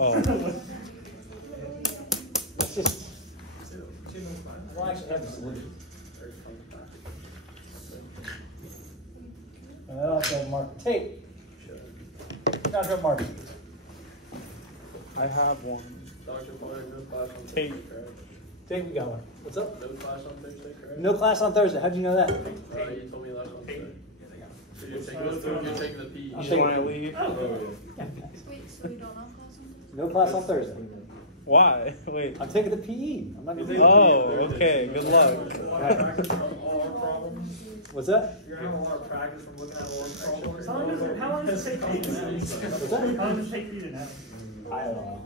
Oh. Let's just. Well, I actually have the solution. I don't have marker tape. Dr. Marker. I have one. Dr. Potter, no class on Tape. Thursday, correct? Tape, we got one. What's up? No class on Thursday, correct? No class on Thursday. How'd you know that? You told me last Wednesday. So you're taking the PE. You want to leave? Oh. Wait, so we don't have class on No class on Thursday. Why? Wait. I'm taking the PE. I'm not gonna Oh, okay. Good luck. What's that? You're gonna have a lot of practice from looking at all problems. How long does it take for you to know? What's that? How long does it take for you to know? I don't know.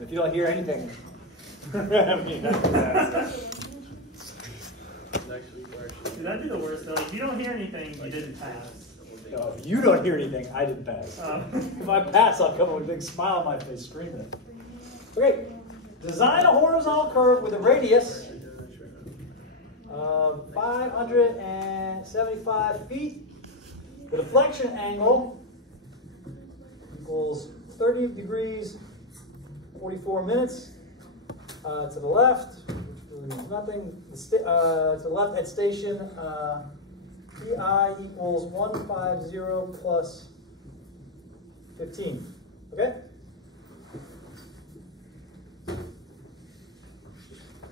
If you don't hear anything. Next week, actually. Dude, that'd be the worst though. If you don't hear anything, you didn't pass. No, if you don't hear anything, I didn't pass. If I pass, I'll come up with a big smile on my face screaming it. Okay. Design a horizontal curve with a radius of 575 feet. The deflection angle equals 30 degrees, 44 minutes. To the left, which really means nothing. To the left at station, PI equals 150 plus 15. Okay?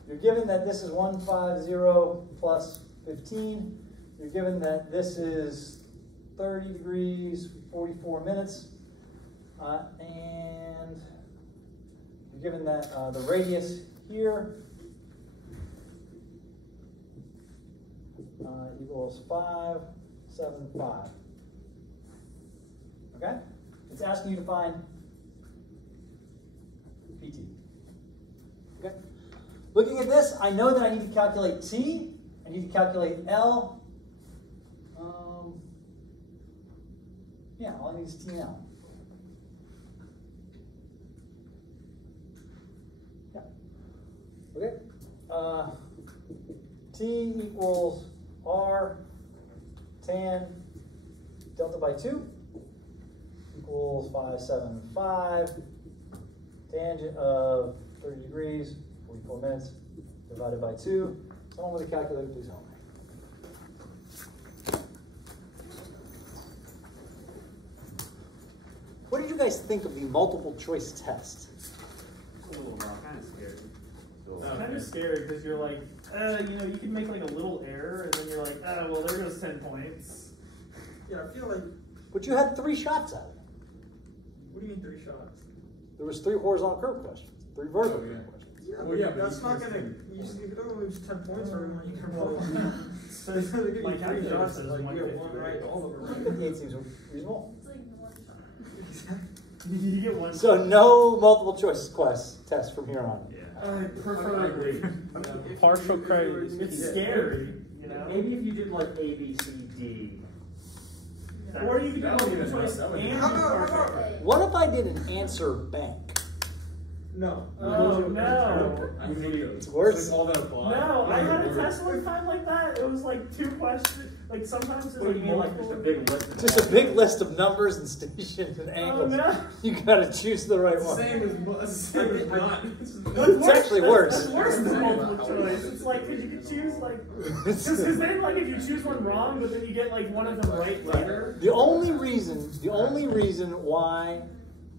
You're given that this is 150 plus 15. You're given that this is 30 degrees, 44 minutes. And you're given that the radius here equals 575. Okay? It's asking you to find PT. Okay? Looking at this, I know that I need to calculate T. I need to calculate L. Yeah, all I need is T and L. Okay, T equals R tan delta by 2 equals 575. Tangent of 30 degrees, 44 minutes, divided by 2. Someone with a calculator, please help me. What did you guys think of the multiple choice test? Cool, bro. Kind of scary. It's kind of scary because you're like, you know, you can make like a little error and then you're like, well, there goes 10 points. Yeah, I feel like. But you had 3 shots at it. What do you mean 3 shots? There was 3 horizontal curve questions, 3 vertical curve questions. Yeah, well, yeah, but that's not gonna. You could only lose 10 points for everyone you can roll. So They give you my 3 calculator shots, says and like you get 1 153. right, all of them. 58 seems reasonable. It's like one shot. You get one. So no multiple choice test from here on. Yeah. Preferably. Partial credit. It's scary, you know? Maybe if you did like A, B, C, D. Or you could do multiple choice That would be and nice. do partial. What if I did an answer bank? No. Oh, no. It's worse. All that apply. No, I had a test one time like that. It was like 2 questions. Like sometimes it's What do like you mean, like multiple. just a big list? Just a big list of numbers and stations and angles. no. You gotta choose the right one. Same as not. It's actually worse. That's worse than multiple choice. It's like, because you could choose, like, because then, like, if you choose one wrong, but then you get, like, one of them right later. The only reason why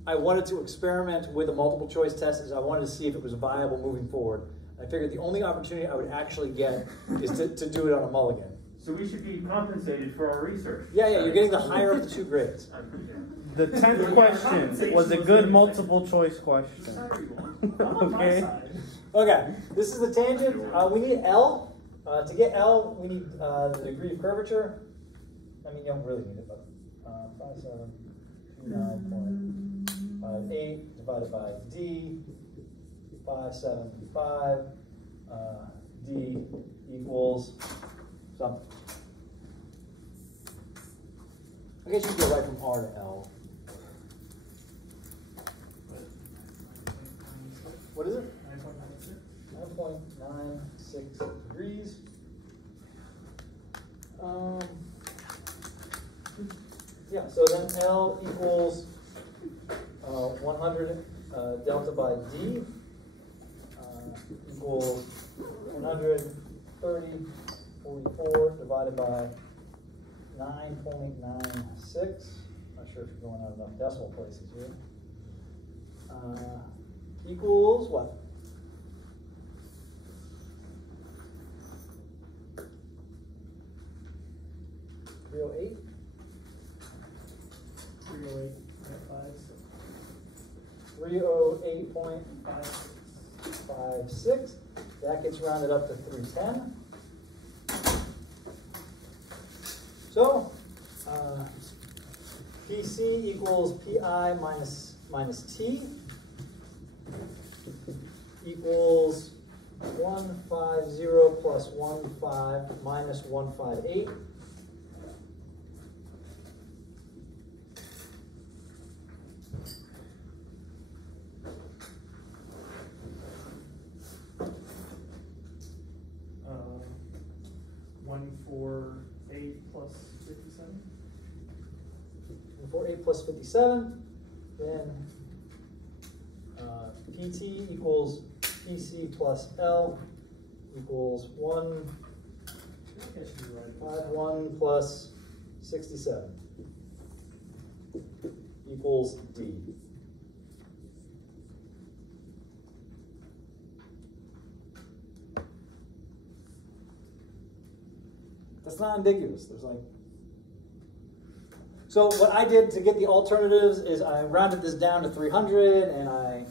I wanted to experiment with a multiple choice test is I wanted to see if it was viable moving forward. I figured the only opportunity I would actually get is to do it on a mulligan. So we should be compensated for our research. Yeah, you're getting the higher of the 2 grades. The 10th question was a good multiple choice question. I'm on my Okay. side. Okay, this is the tangent. We need L. To get L, we need the degree of curvature. I mean, you don't really need it, but 5729.58 divided by D, 575. D equals something. I guess you can go right from R to L. What is it? 9.96 degrees. Yeah, so then L equals 100 delta by D equals 130.44 divided by 9.96. Not sure if you're going out enough decimal places here. Equals what? $308. 308.56. That gets rounded up to 310. So, PC equals PI minus T equals 150 plus 15 minus 158. Uh, 148 plus 57. 148 plus 57. Then PT equals PC plus L equals 151 plus 67 equals D. That's not ambiguous. There's like. So what I did to get the alternatives is I rounded this down to 300 and I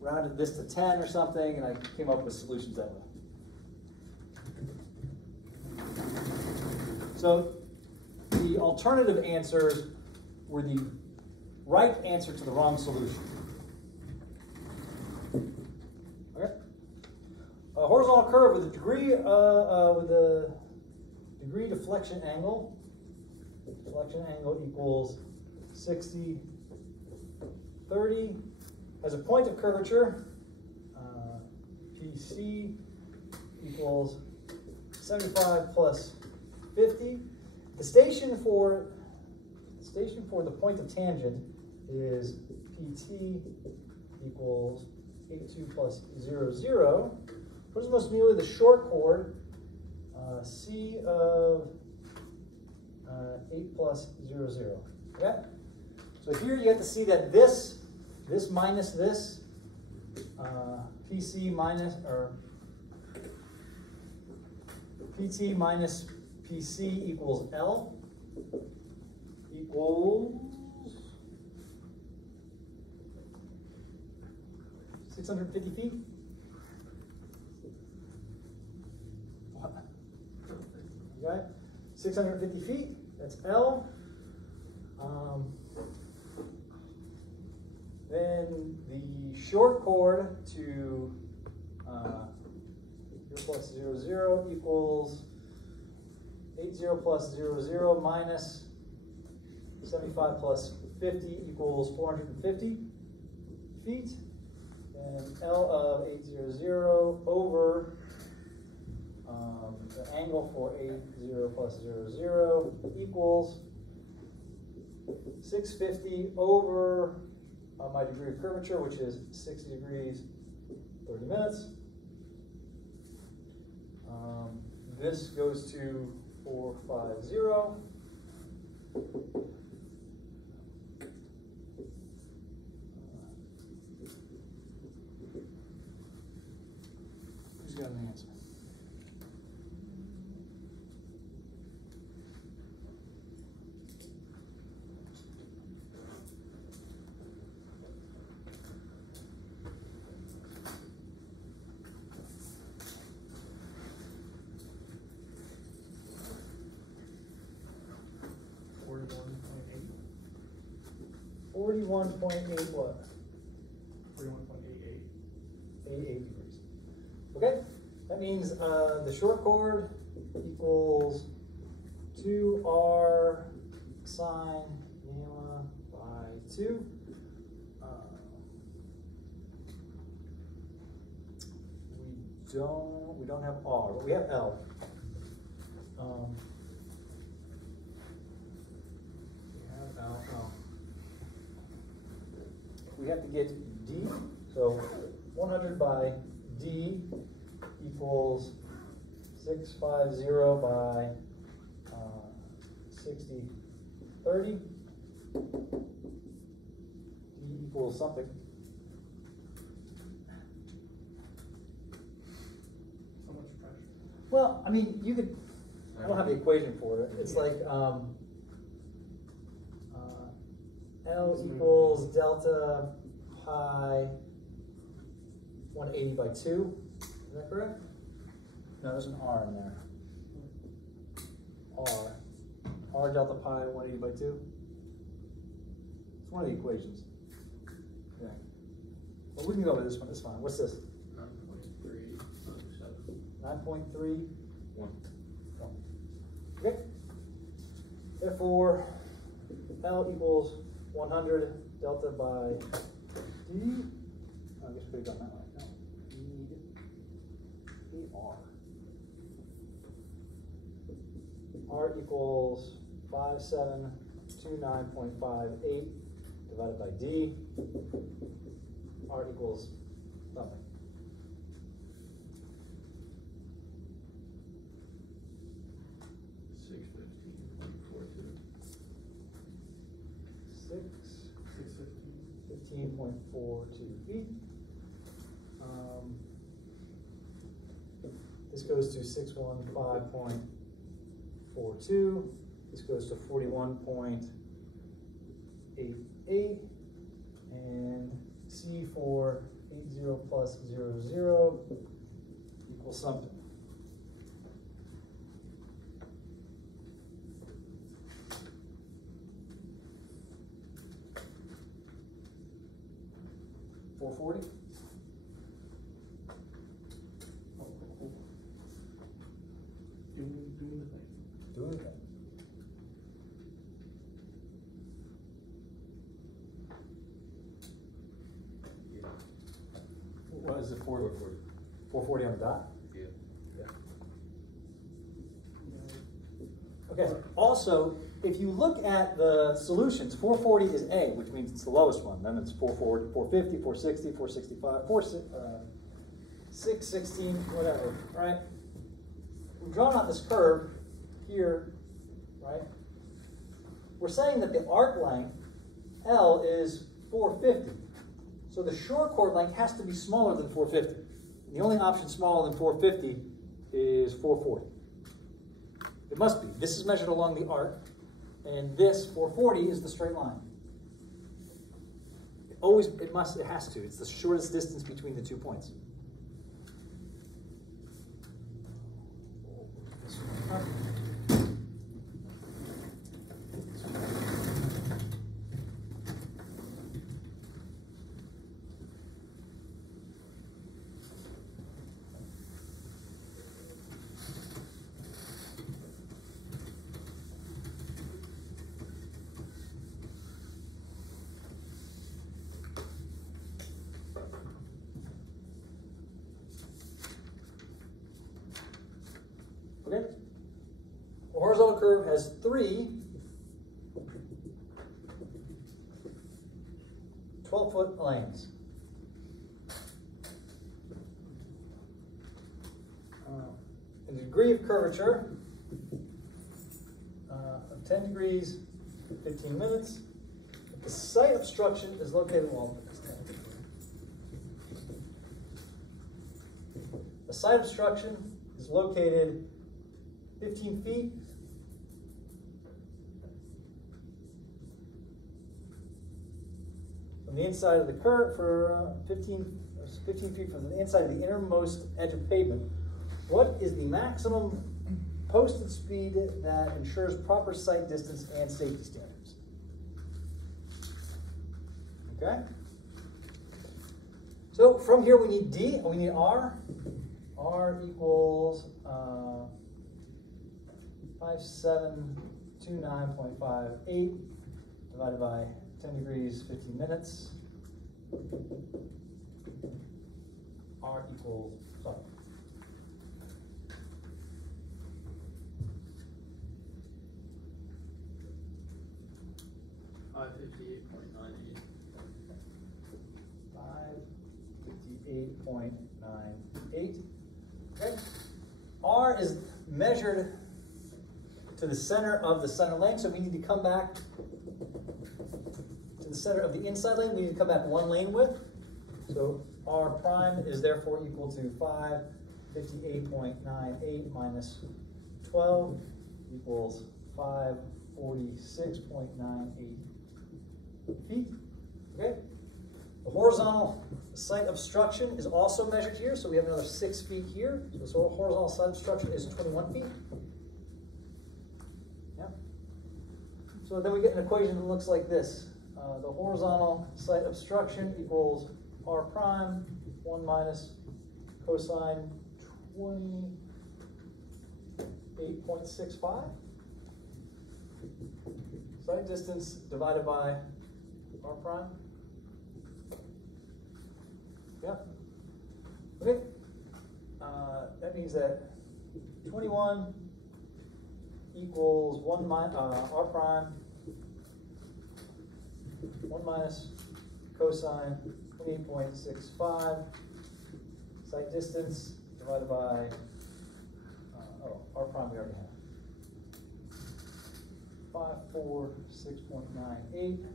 rounded this to 10 or something, and I came up with solutions that way. So the alternative answers were the right answer to the wrong solution. Okay. A horizontal curve with a degree deflection angle. Deflection angle equals 60, 30. As a point of curvature, PC equals 75 plus 50. The station for the point of tangent is PT equals 82 plus 0, 0. What is most immediately the short chord? C of 8 plus 0, 0. Okay? So here you have to see that this minus this, PC minus, or PT minus PC equals L equals 650 feet. Okay, 650 feet, that's L. Then the short chord to here plus 0, 0 equals 80 plus 0, 0 minus 75 plus 50 equals 450 feet. And L of 800 over the angle for 80 plus 0, 0 equals 650 over my degree of curvature, which is 60 degrees, 30 minutes. This goes to 450. Who's got an answer? Forty-one point eight what? 41.88. 88 degrees. Okay, that means the short chord equals 2r sine gamma by 2. We don't have r, but we have L. We have L. we have to get D. So 100 by D equals 650 by 60, 30. D equals something. So much pressure. Well, I mean, you could, I don't have the equation for it. It's like L equals delta pi 180 by 2. Is that correct? No, there's an R in there. R delta pi 180 by 2. It's one of the equations. Yeah. Well, we can go with this one. It's fine. What's this? 9.3. 1. Okay. Therefore, L equals 100 delta by D. I guess we could have done that right. No. Need AR. R equals 5729.58 divided by D. R equals something. Six 15.42 feet. This goes to 615.42. This goes to 41.88. And C4 80 plus 00 equals something. $440. Doing the thing. Doing the thing. What is it for? 440 on the dot? Yeah. Okay, also, if you look at the solutions, 440 is A, which means it's the lowest one. Then it's 440, 450, 460, 465, 616, whatever, right? We've drawn out this curve here, right? We're saying that the arc length, L, is 450. So the short chord length has to be smaller than 450. The only option smaller than 450 is 440. It must be. This is measured along the arc, and this 440 is the straight line. It has to. It's the shortest distance between the 2 points. Okay? The horizontal curve has 3 12-foot lanes. And the degree of curvature of 10 degrees, 15 minutes. The site obstruction is located, the site obstruction is located 15 feet from the inside of the curve, for 15 feet from the inside of the innermost edge of pavement. What is the maximum posted speed that ensures proper sight distance and safety standards? Okay? So from here we need D, and we need R. R equals 5729.58 divided by 10 degrees, 15 minutes. R equals, sorry. 58.98. Okay. R is measured to the center of the center lane, so we need to come back to the center of the inside lane. We need to come back one lane width. So R prime is therefore equal to 558.98 minus 12 equals 546.98 feet. Okay. The horizontal site obstruction is also measured here, so we have another 6 feet here. So the horizontal site obstruction is 21 feet. Yeah. So then we get an equation that looks like this. The horizontal site obstruction equals R prime 1 minus cosine 28.65. Site distance divided by R prime. Yeah. Okay. That means that 21 equals R prime 1 minus cosine 28.65. Site distance divided by R prime we already have. 546.98.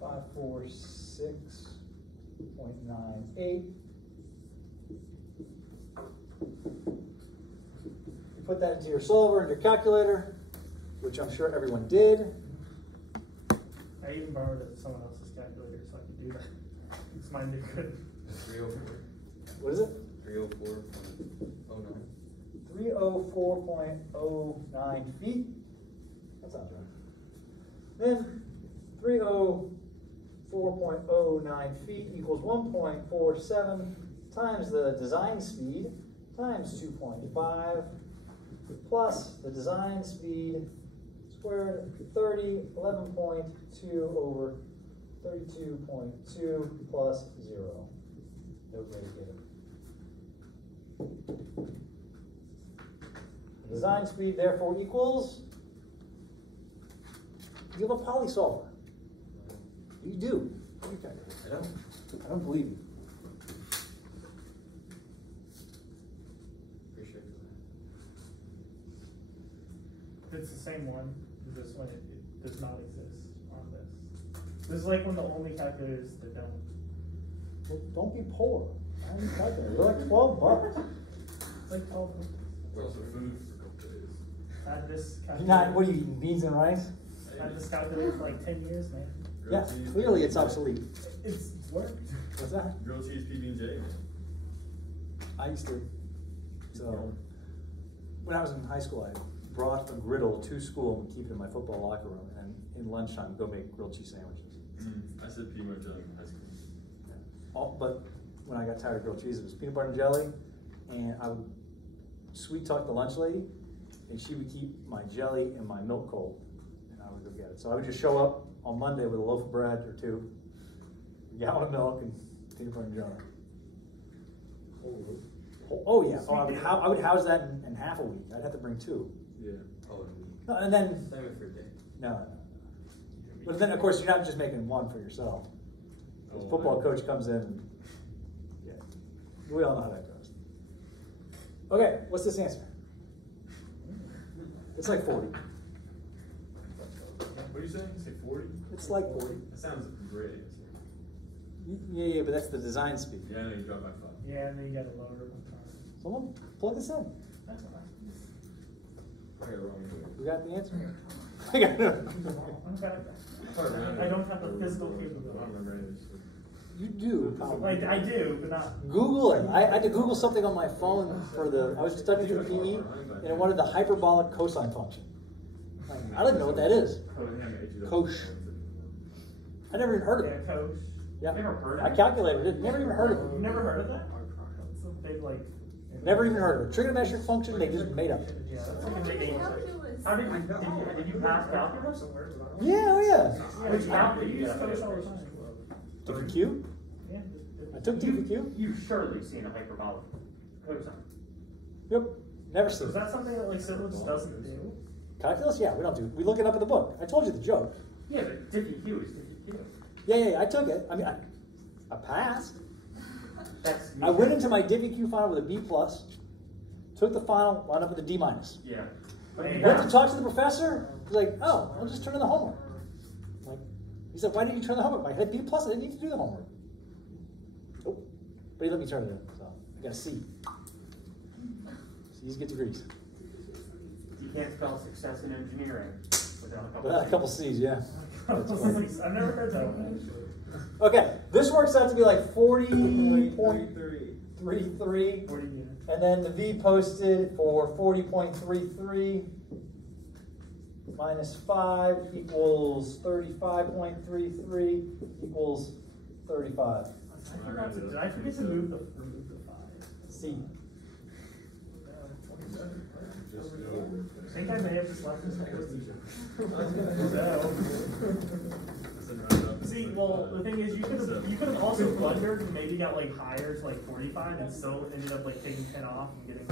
546.98. You put that into your solver and your calculator, which I'm sure everyone did. I even borrowed someone else's calculator so I could do that. It's mine did good. 304. What is it? 304.09. 304.09 feet. That sounds right. Then 304.09 feet equals 1.47 times the design speed times 2.5 plus the design speed squared 11.2 over 32.2 plus 0. No way to get it. The design speed therefore equals, you have a poly solver. You do. I don't. I don't believe you. Appreciate that. It's the same one. This one it does not exist on this. This is like one of the only calculators that don't. Well, don't be poor. I haven't calculated. They're like 12 bucks. It's like 12. We're also food for a couple days. Had this You're calculator. not, what are you eating, beans and rice? Had this calculator for like 10 years, man. Yeah, clearly it's obsolete. It's worked. What's that? Grilled cheese, PB&J, man. I used to. So, when I was in high school, I brought a griddle to school and keep it in my football locker room, and in lunchtime, go make grilled cheese sandwiches. I said peanut butter jelly in high school. But when I got tired of grilled cheese, it was peanut butter and jelly, and I would sweet talk the lunch lady, and she would keep my jelly and my milk cold, and I would go get it. So I would just show up on Monday with a loaf of bread or two, a gallon of milk, and peanut butter and jelly. Oh yeah. Oh, I would house that in half a week. I'd have to bring 2. Yeah. Oh, No, and then same it for a day. no. But then of course you're not just making one for yourself. The football coach comes in and yeah. We all know how that goes. Okay, what's this answer? It's like 40. What are you saying? You say 40? It's like 40. That sounds great. Yeah, but that's the design speed. Yeah, I know you dropped by 5. Yeah, and then you got to lower it one time. Someone plug this in. That's all right. I got it wrong. We got the answer? I got it. I don't have the physical I don't capability. remember any of this. You do, probably. Like, I do, but not. Google it. I had to Google something on my phone for I was studying for the PE, and it wanted the hyperbolic cosine function. Like, I didn't know what that is. Coach. I never even heard of Yeah, it. coach. Yeah. Never heard of I it? calculated it. Never even heard of You've it. never heard of that? It's a big, like. Never even heard of it. Trigonometric function, they just made up. Yeah, that's like a big English. Calculus. How did you pass calculus? Yeah, oh yeah. Which calculus? You use coach all the time. Different Q? Yeah. I took TVQ. You've surely seen a hyperbolic cosine. Yep. Never seen Is it. that something that like Siblings doesn't do? Calculus? Yeah, we don't do. We look it up in the book. I told you the joke. Yeah, but Diffie Q is Diffie Q. Yeah, I took it. I mean, I passed. That's. I went into my DivvyQ final with a B+, took the final, wound up with a D-. Yeah. Went to talk to the professor, he's like, oh, I'll just turn in the homework. Like, he said, why didn't you turn the homework? I had B+, I didn't need to do the homework. Oh, but he let me turn it in, so I got a C. C's get degrees. You can't spell success in engineering without a couple. But a couple C's, yeah. I've never heard that one. Okay, this works out to be like 40.33, 33. and then the V posted for 40.33 minus 5 equals 35.33 equals 35. Did I forget to move the 5? C. Just I go. think I may have just left this next teacher. See, well, the thing is, you could have also blundered and maybe got like higher to like 45 and still ended up like taking 10 off and getting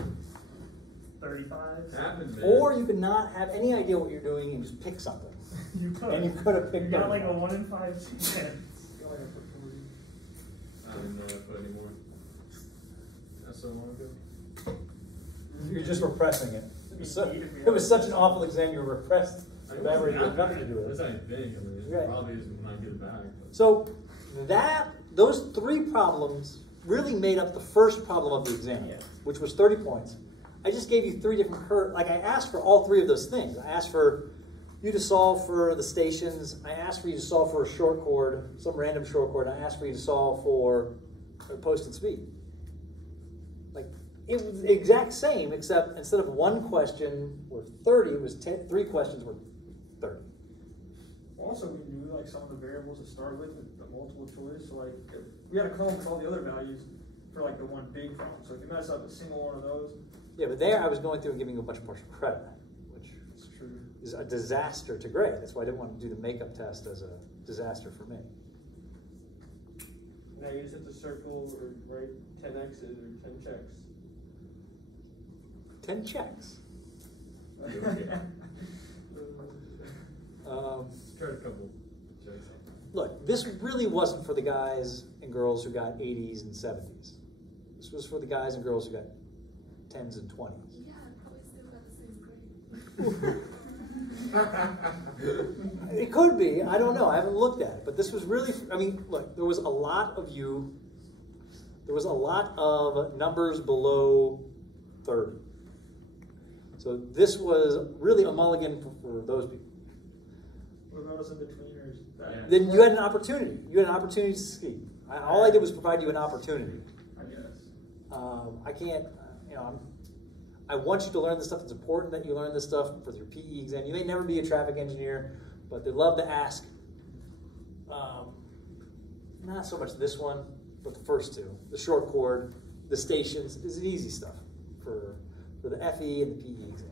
35. Happened, man. Or you could not have any idea what you're doing and just pick something. You could. And you could have picked You got up. like a 1 in 5 chance. I didn't know that put anymore. That's so long ago. You're just repressing it. It was such an awful exam, you were repressed. Remember, you had nothing to do with That's it. how you think. I mean, it Right. probably is when I get it back. But. So those 3 problems really made up the first problem of the exam, which was 30 points. I just gave you 3 different like I asked for all 3 of those things. I asked for you to solve for the stations. I asked for you to solve for a short chord, some random short chord. I asked for you to solve for a posted speed. Like, it was the exact same, except instead of 1 question worth 30, it was 3 questions worth 30. Also, we knew like some of the variables to start with the multiple choice. So like we had a column with all the other values for like the one big problem. So if you mess up a single one of those, Yeah, but there I was going through and giving you a bunch of partial credit, which it's true. is a disaster to grade. That's why I didn't want to do the makeup test as a disaster for me. Now you just have to circle or write 10 X's or 10 checks. 10 checks. Tried a couple checks. Look, this really wasn't for the guys and girls who got 80s and 70s. This was for the guys and girls who got 10s and 20s. Yeah, I probably still got the same grade. It could be. I don't know. I haven't looked at it. But this was really, I mean, look, there was a lot of you, there was a lot of numbers below 30. So this was really a mulligan for those people. What about us in betweeners? Then you had an opportunity. You had an opportunity to succeed. All I did was provide you an opportunity. I guess. I can't, I want you to learn the stuff. It's important that you learn this stuff for your PE exam. You may never be a traffic engineer, but they love to ask. Not so much this one, but the first 2. The short chord, the stations, is easy stuff for the FE and the PE exam.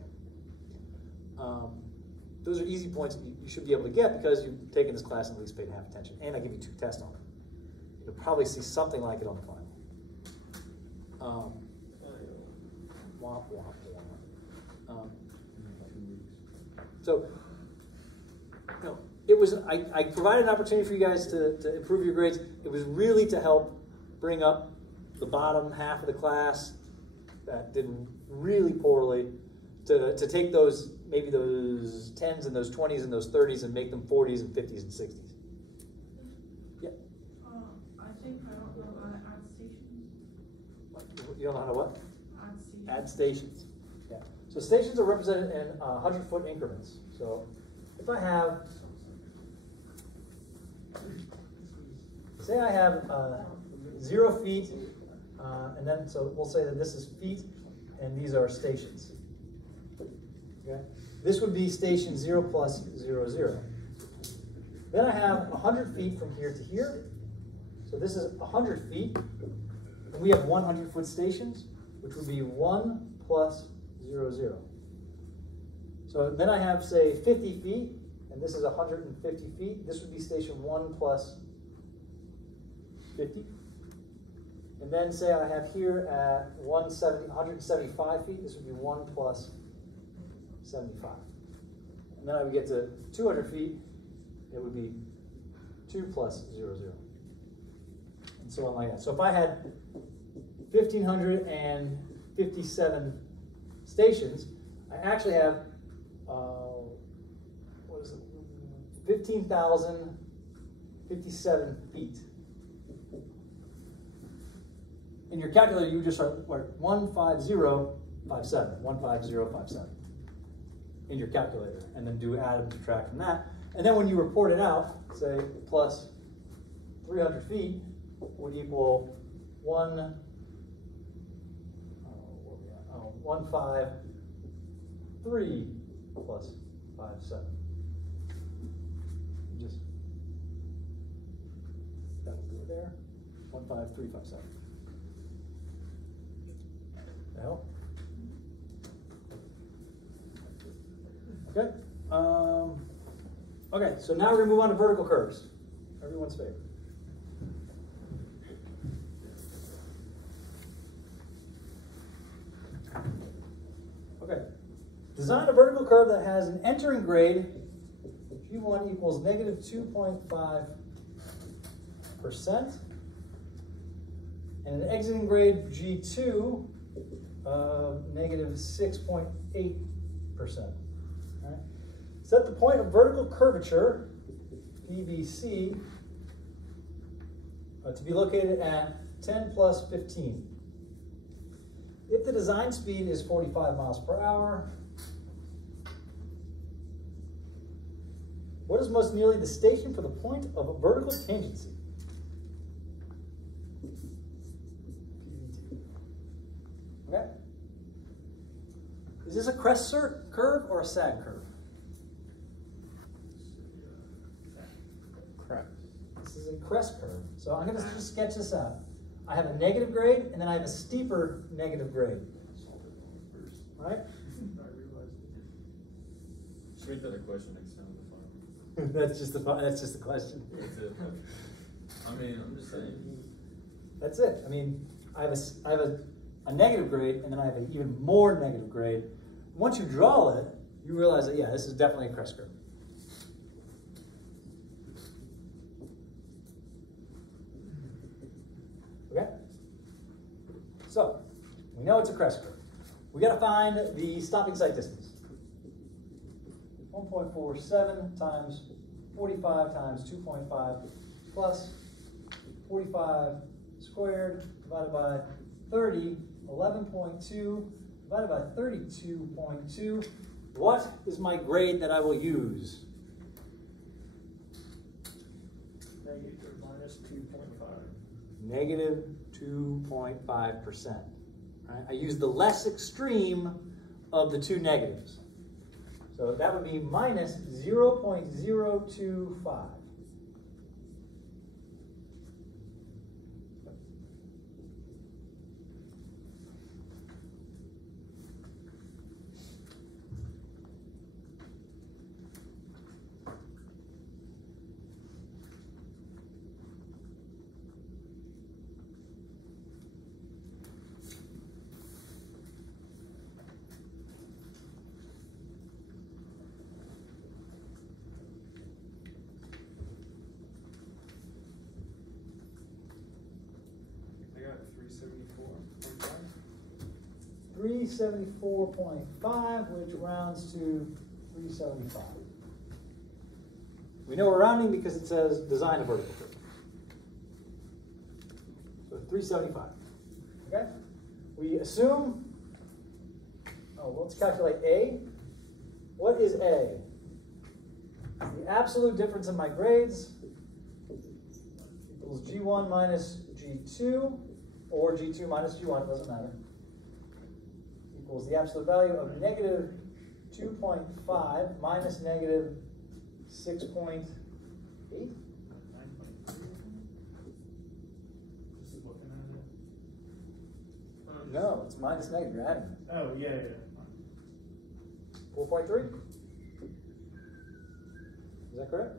Those are easy points you should be able to get because you've taken this class and at least paid half attention. And I give you 2 tests on it. You'll probably see something like it on the final. Womp, womp, womp. So, it was, I provided an opportunity for you guys to improve your grades. It was really to help bring up the bottom half of the class that did really poorly, to take those, maybe those 10s and those 20s and those 30s and make them 40s and 50s and 60s. Yeah. I think I don't know how to add stations. You don't know how to what? Add stations. Add stations. Yeah. So stations are represented in 100-foot increments. So if I have, say I have 0 feet, and then so we'll say that this is feet, and these are stations. Okay. This would be station 0 plus 0, 0. Then I have 100 feet from here to here. So this is 100 feet. And we have 100-foot stations, which would be 1 plus 0, 0. So then I have, say, 50 feet, and this is 150 feet. This would be station 1 plus 50. And then say I have here at 175 feet, this would be 1 plus 75. And then I would get to 200 feet, it would be 2 plus 0, 0. And so on like that. So if I had 1,557 stations, I actually have, what is it, 15,057 feet. In your calculator, you would just write 15057, 15057 in your calculator, and then do add and subtract from that. And then when you report it out, say plus 300 feet would equal 153 plus 57. Just that will do it there. 15357. That help? Okay. Okay, so now we're going to move on to vertical curves. Everyone's favorite. Okay. Design a vertical curve that has an entering grade G1 equals negative 2.5% and an exiting grade G2 of negative 6.8%. Right? Set the point of vertical curvature, PVC, to be located at 10 plus 15. If the design speed is 45 miles per hour, what is most nearly the station for the point of a vertical tangency? Okay. Is this a crest curve or a sag curve? Crest. This is a crest curve. So I'm going to just sketch this out. I have a negative grade, and then I have a steeper negative grade. Right? Should make that a question next time. That's just the question. That's it. I mean, I'm just saying. That's it. I mean, I have a negative grade, and then I have an even more negative grade. Once you draw it, you realize that, yeah, this is definitely a crest curve. Okay? So, we know it's a crest curve. We got to find the stopping sight distance. 1.47 times 45 times 2.5 plus 45 squared divided by 30, 11.2 divided by 32.2. What is my grade that I will use? Negative minus 2.5. Negative 2.5%. Right? I use the less extreme of the two negatives. So that would be minus 0.025. I got 374.5. 374.5, which rounds to 375. We know we're rounding because it says design a vertical curve. So 375. Okay? We assume, let's calculate A. What is A? The absolute difference in my grades equals G1 minus G2, or G2 minus G1, doesn't matter, equals the absolute value of negative 2.5 minus negative 6.8. No, it's minus negative, you're adding it. Oh, yeah. 4.3? Is that correct?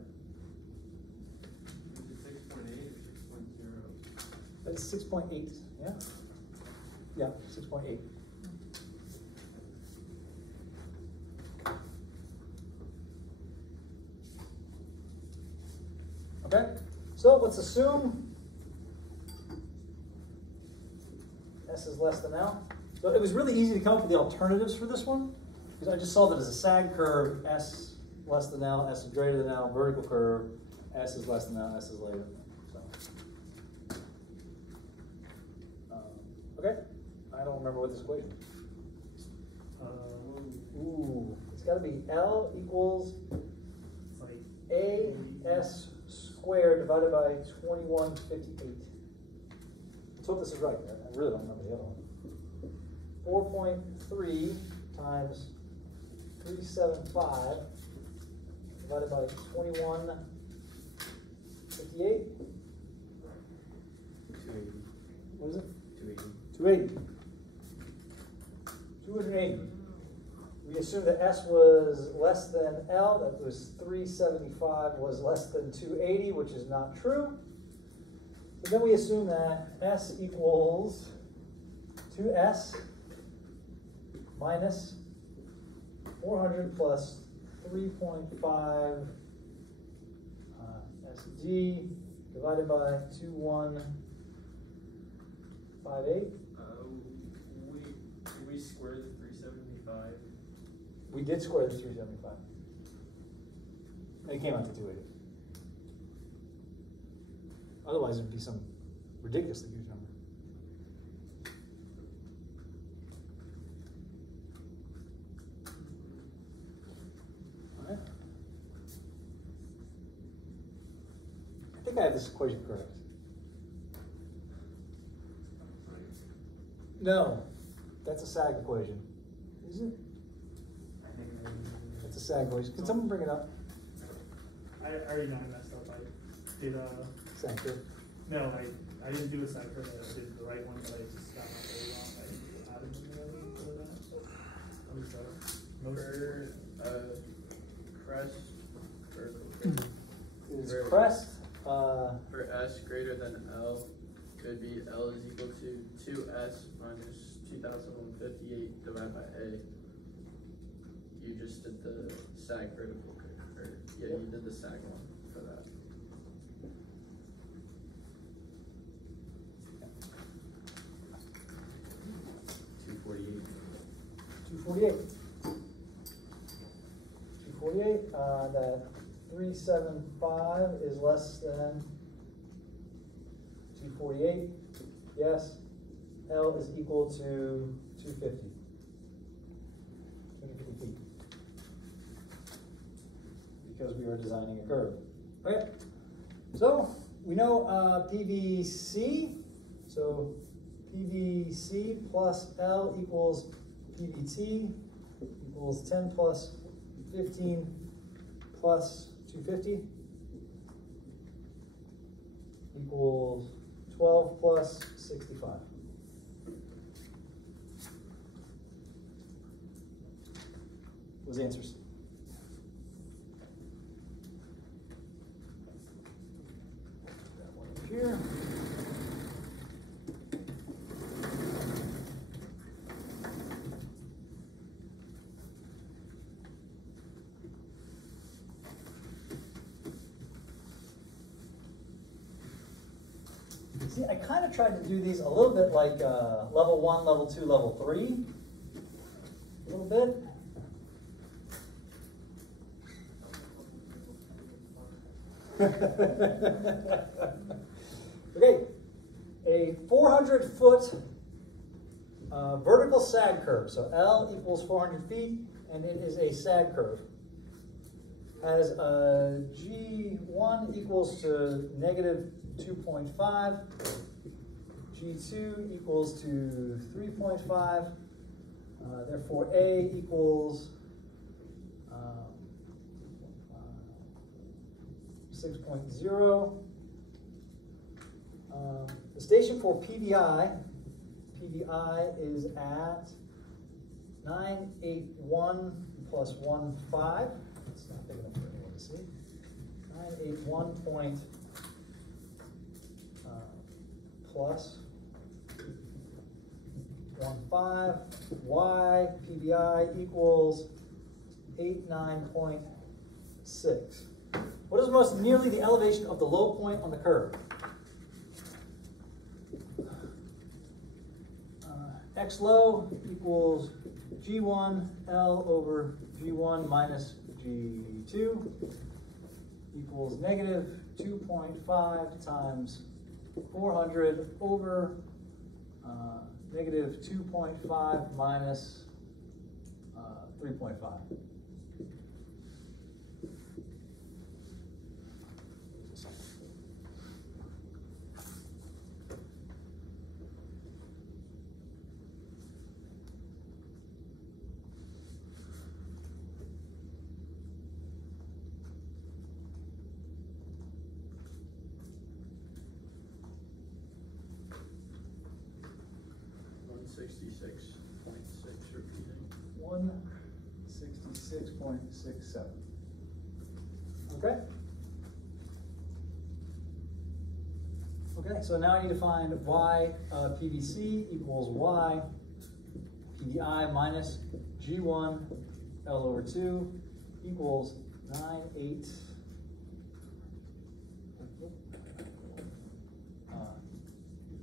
6.8 or 6.0? That's 6.8, yeah? Yeah, 6.8. Okay, so let's assume S is less than L. So it was really easy to come up with the alternatives for this one, because I just saw that as a sag curve, S less than L, S is greater than L, vertical curve, S is less than L, S is later. So, okay, I don't remember what this equation is. Ooh, it's got to be L equals It's like AS squared divided by 2158. Let's hope this is right. I really don't remember the other one. 4.3 times 375 divided by 2158. 280. What is it? 280. 280. We assumed that S was less than L, that was 375 was less than 280, which is not true. So then we assume that S equals 2S minus 400 plus 3.5 SG divided by 2158. We squared the 375. We did square the 375. It came out to 280. Otherwise, it would be some ridiculously huge number. All right. I think I have this equation correct. No, that's a sag equation. Is it? That's a sag equation. Can someone bring it up? I already know I messed up. I did Sag curve. no, I didn't do a side curve. I did the right one, but I just got my way wrong. I added them together for that. I'm sorry. Crest vertical curve. Is crest. For S greater than L, it would be L is equal to 2S minus 2058 divided by A. You just did the sag vertical curve. Yeah, you did the sag one for that. $248. That 375 is less than 248. Yes. L is equal to 250. 250 feet. Because we are designing a curve. Okay. So we know PVC. So PVC plus L equals PVT equals 10 plus 15 plus 250 equals 12 plus 65. What's the answers? That one up here. See, I kind of tried to do these a little bit like level 1, level 2, level 3. A little bit. Okay, a 400-foot vertical sag curve. So L equals 400 feet, and it is a sag curve. Has a G1 equals to negative 2.5, G2 equals to 3.5, therefore A equals 6.0. The station for PVI is at 981 plus 1.5. It's not big enough for anyone to see. 981 point plus 1.5. Y PVI equals 89.6. What is most nearly the elevation of the low point on the curve? X low equals G1 L over G1 minus G2 equals negative 2.5 times 400 over negative 2.5 minus 3.5. Repeating. 166.67. Okay? Okay, so now I need to find y PVC equals y PVI minus G1 L over 2 equals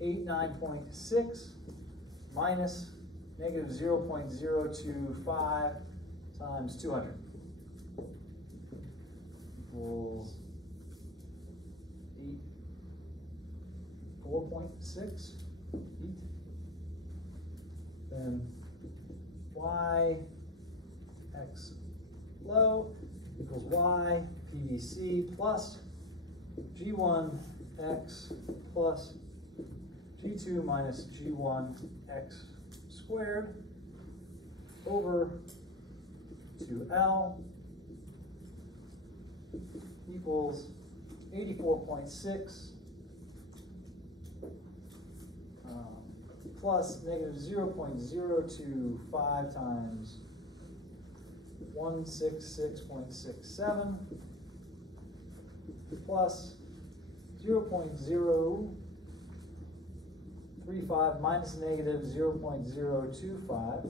89.6 minus negative 0.025 times 200 equals 4.6 feet. Then y x low equals y PVC plus G1 x plus G2 minus G1 x squared over 2L equals 84.6 plus negative 0.025 times 166.67 plus 0.035 minus negative 0.025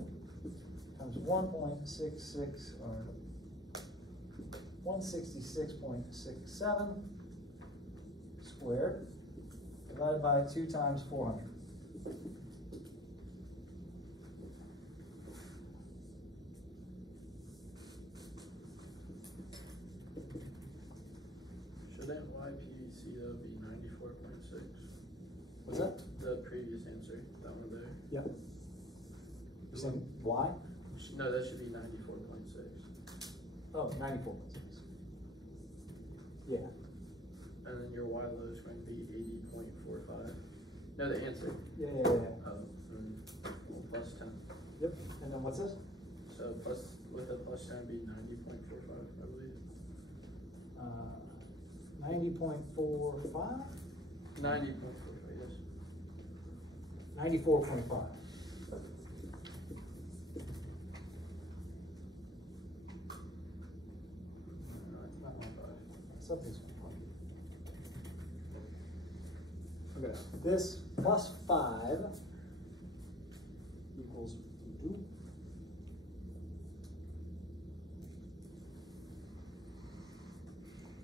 times 1.66 or 166.67 squared divided by 2 times 400. Shouldn't YPVC though be 94.6? What's that? The previous answer, that one there. Yep. You're saying y? No, that should be 94.6. Oh, 94.6. Yeah. And then your Y low is going to be 80.45. No, the answer. Yeah. Oh, plus 10. Yep. And then what's this? So plus, with a plus 10 be 90.45, I believe. 90.45? 90.45, yes. 94.5. Something's funny. Okay, this plus 5 equals 2.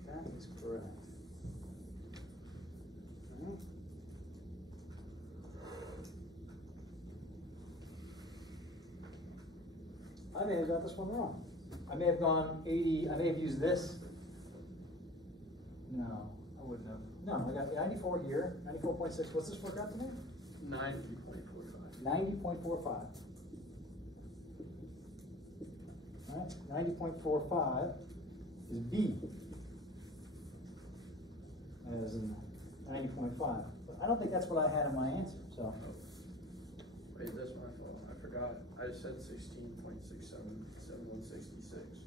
That is correct. All right. I may have got this one wrong. I may have gone 80, I may have used this. No, I wouldn't have. No, I got 94 here, 94.6. What's this work out to me? 90.45. 90.45. All right, 90.45 is B, as in 90.5. But I don't think that's what I had in my answer, so. Wait, that's my fault. I forgot. I said 16.67, 166.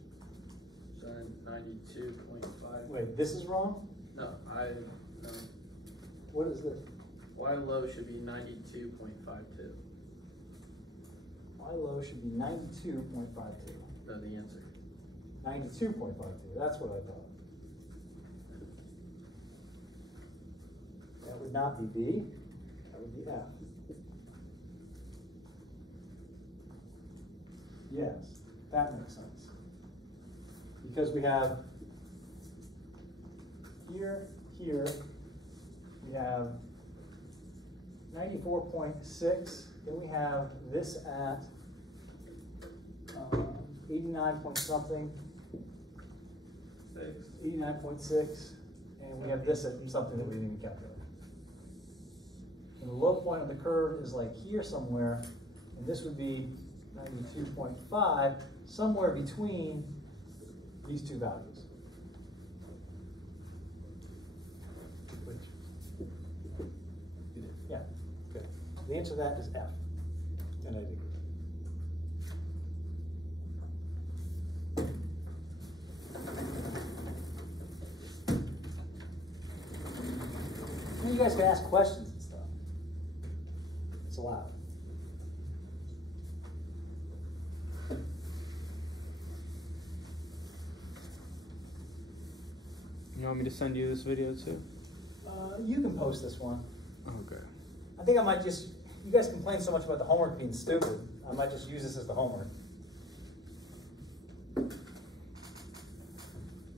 So then 92.5. Wait, this is wrong? No. What is this? Y low should be 92.52. Y low should be 92.52. No, the answer. 92.52, that's what I thought. That would not be B, that would be F. Yes, that makes sense. Because we have here, we have 94.6 then we have this at 89 point something, 89.6, and we have this at something that we didn't even calculate. And the low point of the curve is like here somewhere, and this would be 92.5, somewhere between these two values. Which, yeah, good. The answer to that is F, 1080. And you guys can ask questions and stuff. It's allowed. You want me to send you this video too? You can post this one. Okay. I think I might just, you guys complain so much about the homework being stupid, I might just use this as the homework.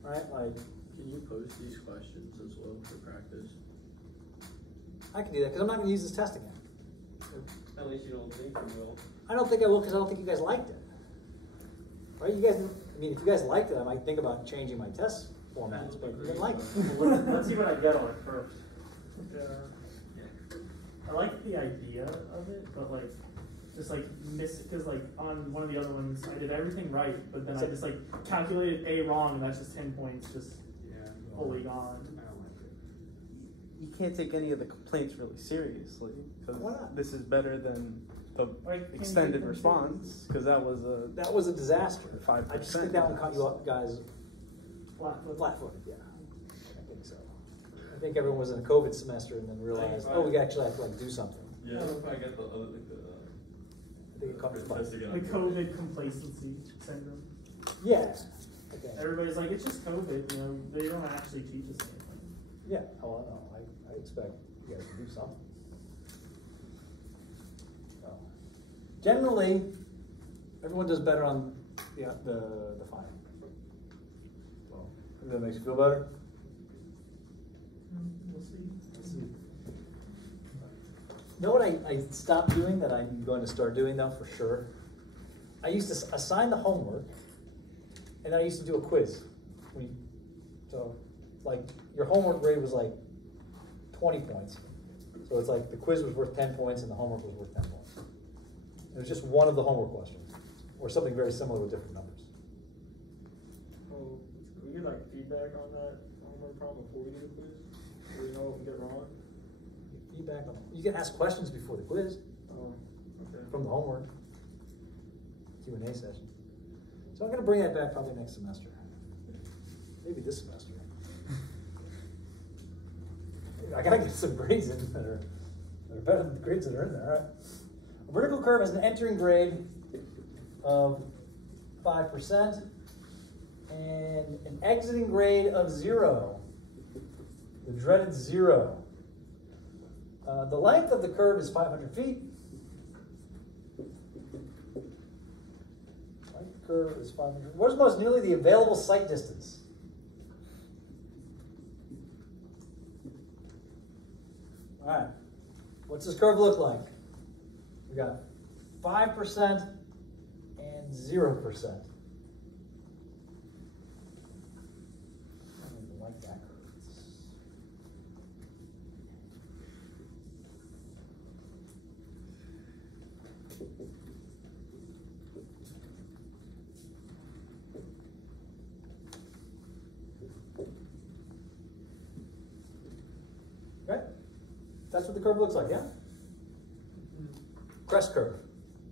Right, like, Can you post these questions as well for practice? I can do that, because I'm not going to use this test again. At least you don't think you will. I don't think I will, because I don't think you guys liked it. Right, you guys, I mean, if you guys liked it, I might think about changing my test formats, but you didn't like it. Let's see what I get on it first. I like the idea of it, but like, just like because like on one of the other ones, I did everything right, but then I just like calculated A wrong, and that's just 10 points just fully gone. I don't like it. You can't take any of the complaints really seriously, because Why not? this is better than the Like, can you extended take them response, because that was a That was a disaster. 5%. I just think that one caught you up, guys, Flat-footed. flat-footed, yeah. I think so. I think everyone was in a COVID semester and then realized, oh, we actually have to like do something. Yeah, if I get the other, like I think it caught us by test again. The COVID complacency syndrome. Yeah. Okay. Everybody's like, it's just COVID, you know, they don't actually teach us anything. Yeah. Oh, no, I expect you guys to do something. So, generally, everyone does better on the final. So, if that makes you feel better. We'll see. Let's see. You know what I stopped doing that I'm going to start doing though for sure? I used to assign the homework, and then I used to do a quiz. So, like, your homework grade was like 20 points. So it's like the quiz was worth 10 points and the homework was worth 10 points. It was just one of the homework questions, or something very similar with different numbers. Oh, can we get like feedback on that homework problem before we do the quiz? So we know what we get wrong? Feedback on, you can ask questions before the quiz Oh, okay. from the homework Q&A session. So I'm going to bring that back probably next semester. Maybe this semester. I got to get some grades in that are better than the grades that are in there. All right. A vertical curve has an entering grade of 5% and an exiting grade of 0. The dreaded 0. The length of the curve is 500 feet. Length of the curve is 500. What is most nearly the available sight distance? All right. What's this curve look like? We got 5% and 0%. I don't even like that curve. Okay? That's what the curve looks like, yeah? Crest curve,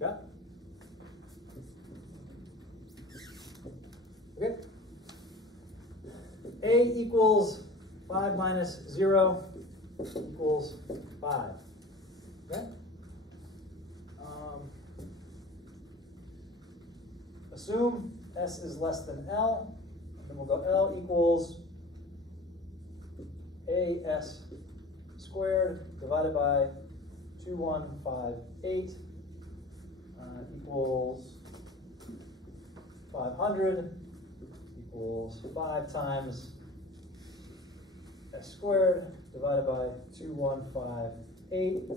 yeah? Okay? A equals 5 minus 0 equals 5. Okay? Assume S is less than L, and then we'll go L equals AS squared divided by 2158 equals 500 equals 5 times S squared divided by 2158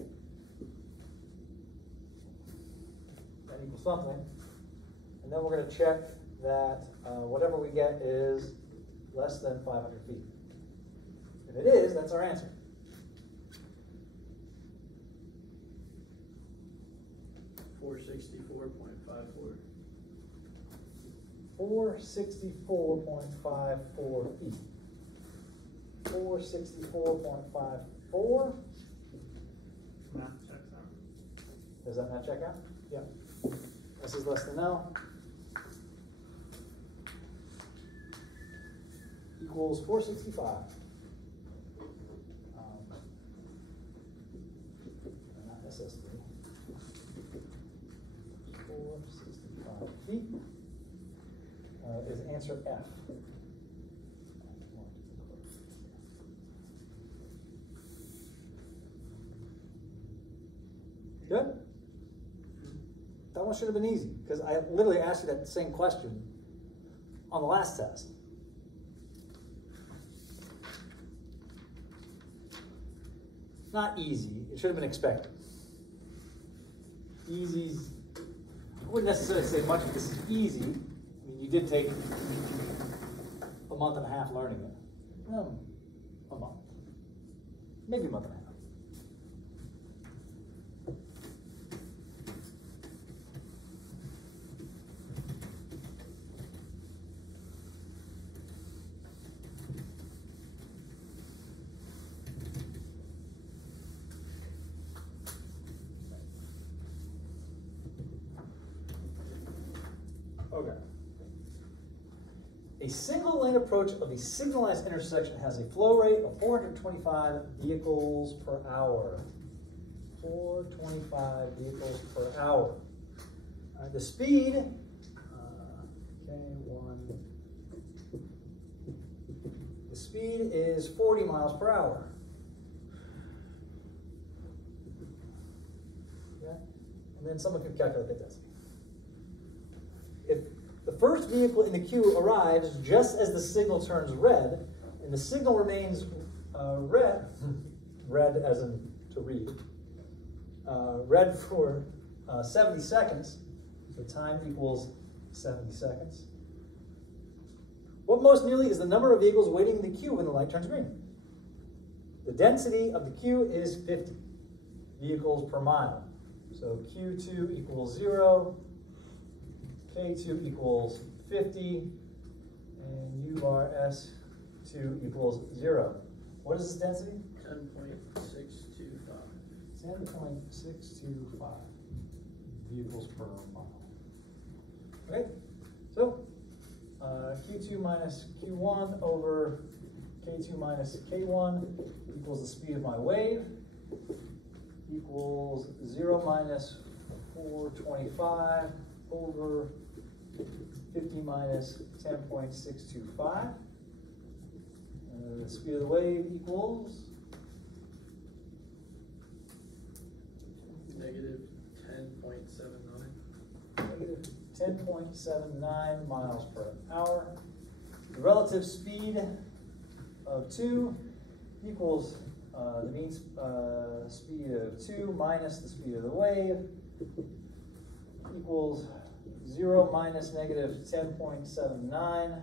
something. And then we're going to check that whatever we get is less than 500 feet. If it is, that's our answer. $464.54. 464.54 feet. 464.54. Math checks out. Does that not check out? Yeah. S is less than L. Equals 465. Not SS3. 465 feet is answer F. Good? That one should have been easy, because I literally asked you that same question on the last test. Not easy, it should have been expected. Easy, I wouldn't necessarily say much of this is easy. I mean, you did take a month and a half learning it. A month. Maybe a month and a half. Okay. A single lane approach of a signalized intersection has a flow rate of 425 vehicles per hour. 425 vehicles per hour. The speed, K1, the speed is 40 miles per hour. Yeah? And then someone can calculate that density. If the first vehicle in the queue arrives just as the signal turns red, and the signal remains red as in to read, red for 70 seconds, so time equals 70 seconds. What most nearly is the number of vehicles waiting in the queue when the light turns green? The density of the queue is 50 vehicles per mile. So Q2 equals 0. K2 equals 50, and URS2 equals 0. What is this density? 10.625. 10.625 vehicles per mile. Okay, so Q2 minus Q1 over K2 minus K1 equals the speed of my wave, equals 0 minus 425 over 50 minus 10.625. The speed of the wave equals Negative 10.79. negative 10.79 miles per hour. The relative speed of 2 equals the mean speed of 2 minus the speed of the wave equals 0 minus negative 10.79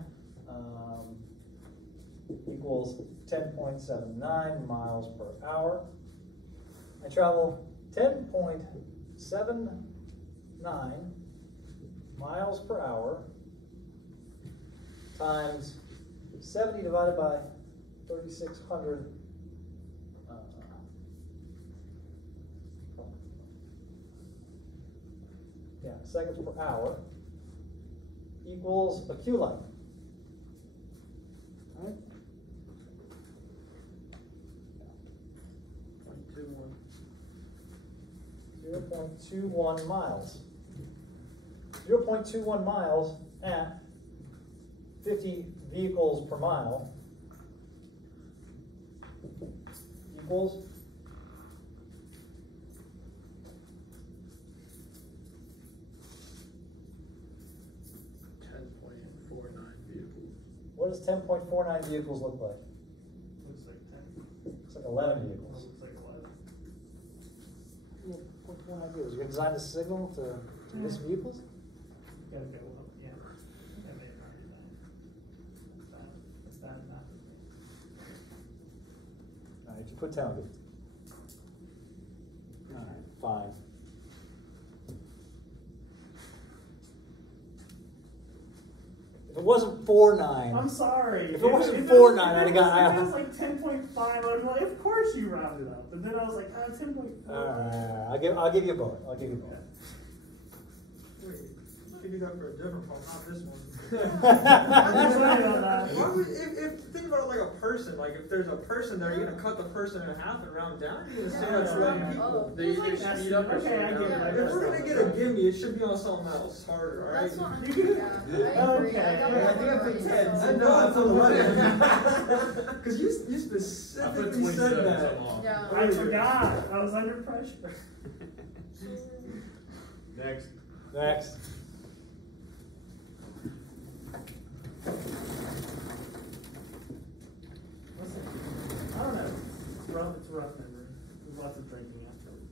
equals 10.79 miles per hour. I travel 10.79 miles per hour times 70 divided by 3,600 seconds per hour equals a queue line. All right? 0.21 miles. 0.21 miles at 50 vehicles per mile equals 10.49 vehicles. What does 10.49 vehicles look like? Looks like 10. It's like 11 vehicles. Looks like 11. 10.49 vehicles. You're going to design the signal to Miss vehicles? You gotta go up, yeah. I may have already done it. That's bad enough. Alright, you put 10 of it. Alright, fine. If it wasn't 4-9. I'm sorry. If it wasn't if 4-9, if I'd have it got. was like 10.5, I would be like, of course you rounded up. And then I was like, 10.4. Alright, I'll give you both. I'll give you both. Wait, you could do that for a different problem, not this one. I'm sorry about that. Why would, if think about it like a person, like if there's a person there, you're gonna cut the person in half and round down. You're gonna say that's 11 people. They either speed up or Okay, slow I get down. it. If we're gonna get a gimme, it should be on something else harder, alright? That's what I'm, yeah, I agree. Okay. I got Yeah, I it think I right, put so- 10. I know, it's 11. Because you specifically said that. Yeah. I forgot. I was under pressure. Next. Next. Listen, I don't know. It's a rough memory. There's lots of drinking afterwards.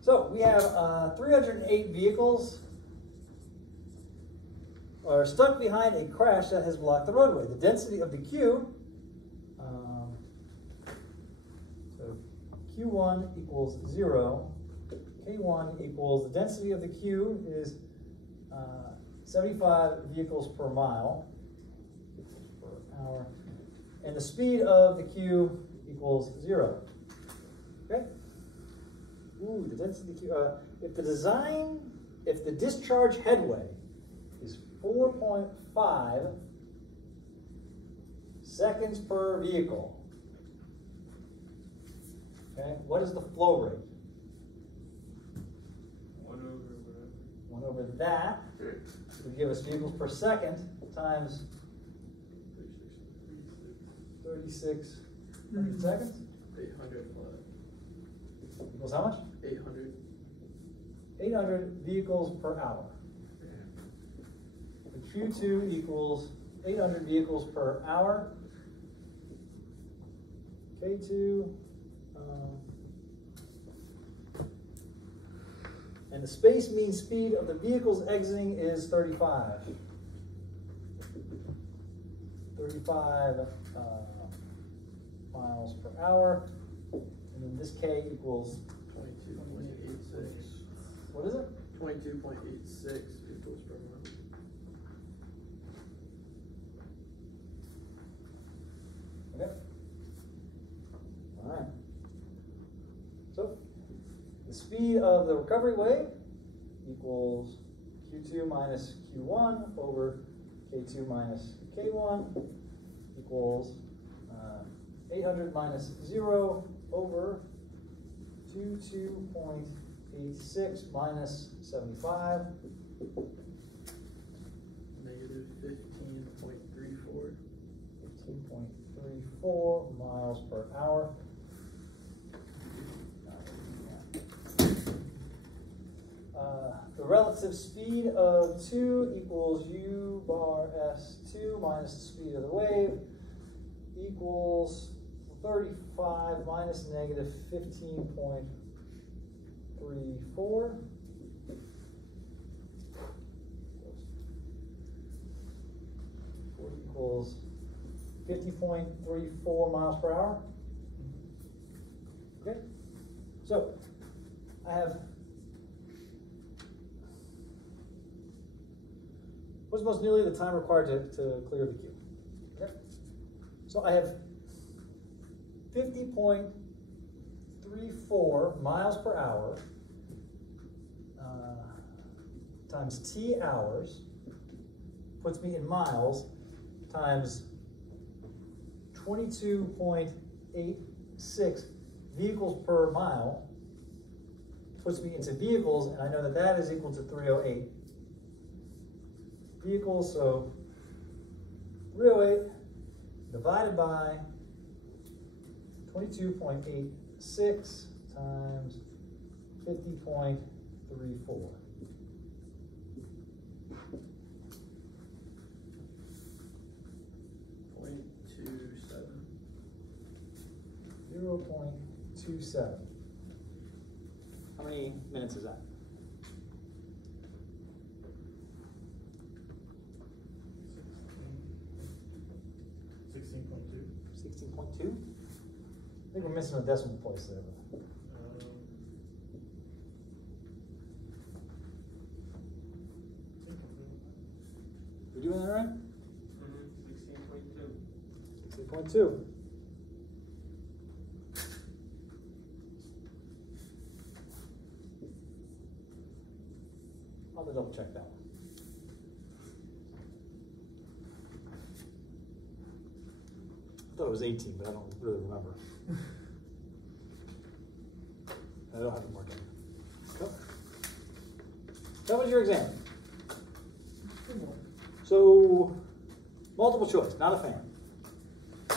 So we have 308 vehicles are stuck behind a crash that has blocked the roadway. The density of the queue, so Q1 equals 0. K1 equals, the density of the queue is 75 vehicles per mile per hour. And the speed of the queue equals 0. Okay? Ooh, the density of the queue. If the discharge headway is 4.5 seconds per vehicle, okay, what is the flow rate? 1 over that would give us vehicles per second times 36 seconds. 800 Equals how much? 800. 800 vehicles per hour. The Q2 equals 800 vehicles per hour. K2, and the space mean speed of the vehicles exiting is 35. 35 miles per hour. And then this K equals 22.86. what is it? 22.86 vehicles per mile. Okay. All right. So the speed of the recovery wave equals Q2 minus Q1 over K2 minus K1 equals 800 minus 0 over 22.86 minus 75. Negative 15.34. 15.34 miles per hour. The relative speed of 2 equals U bar S2 minus the speed of the wave equals 35 minus negative 15.34. Equals 50.34 miles per hour. Okay, so I have what's most nearly the time required to clear the queue. Okay, so I have 50.34 miles per hour times T hours puts me in miles times 22.86 vehicles per mile puts me into vehicles, and I know that that is equal to 308 vehicles. So 308 divided by 22.86 times 50.34. 0.27. How many minutes is that? 16.2. 16.2? I think we're missing a decimal place there. We doing that right? 16.2. 16.2. I'll have to double check that one. I thought it was 18, but I don't really remember. I don't have to mark it. Cool. That was your exam. So, multiple choice, not a fan. I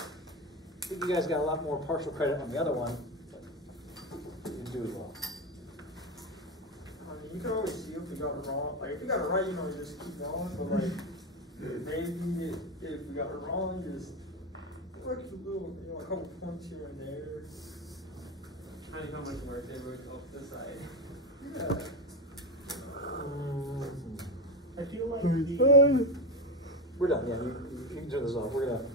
think you guys got a lot more partial credit on the other one, but you didn't do as well. I mean, you can always see if you got it wrong. Like, if you got it right, you know, you just keep going. But like, maybe if you got it wrong, you just look a little, you know, a couple points here and there. I know how much work they wrote off the side. Yeah. I feel like We're done, yeah, you can turn this off. We're gonna